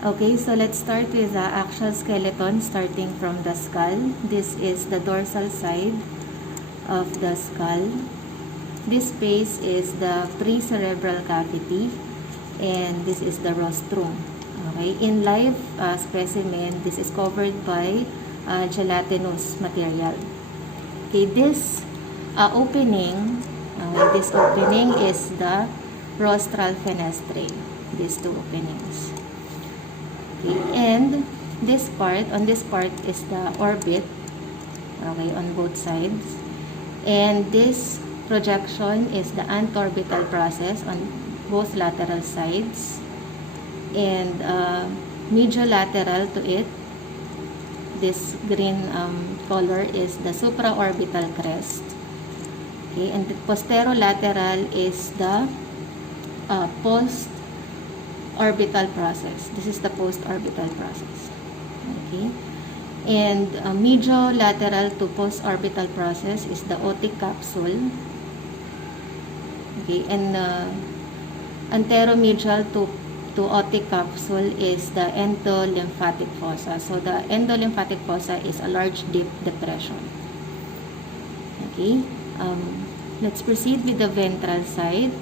Okay, so let's start with the axial skeleton starting from the skull. This is the dorsal side of the skull. This space is the pre-cerebral cavity, and this is the rostrum. Okay, in live specimen, this is covered by gelatinous material. Okay, this opening is the rostral fenestrae. These two openings. Okay, and on this part is the orbit, okay, on both sides. And this projection is the antorbital process on both lateral sides. And mediolateral to it, this green color is the supraorbital crest. Okay, and the posterolateral is the post-orbital process. This is the post-orbital process. Okay, and mediolateral to post-orbital process is the otic capsule. Okay, and anteromedial to otic capsule is the endolymphatic fossa. So the endolymphatic fossa is a large deep depression. Okay, let's proceed with the ventral side.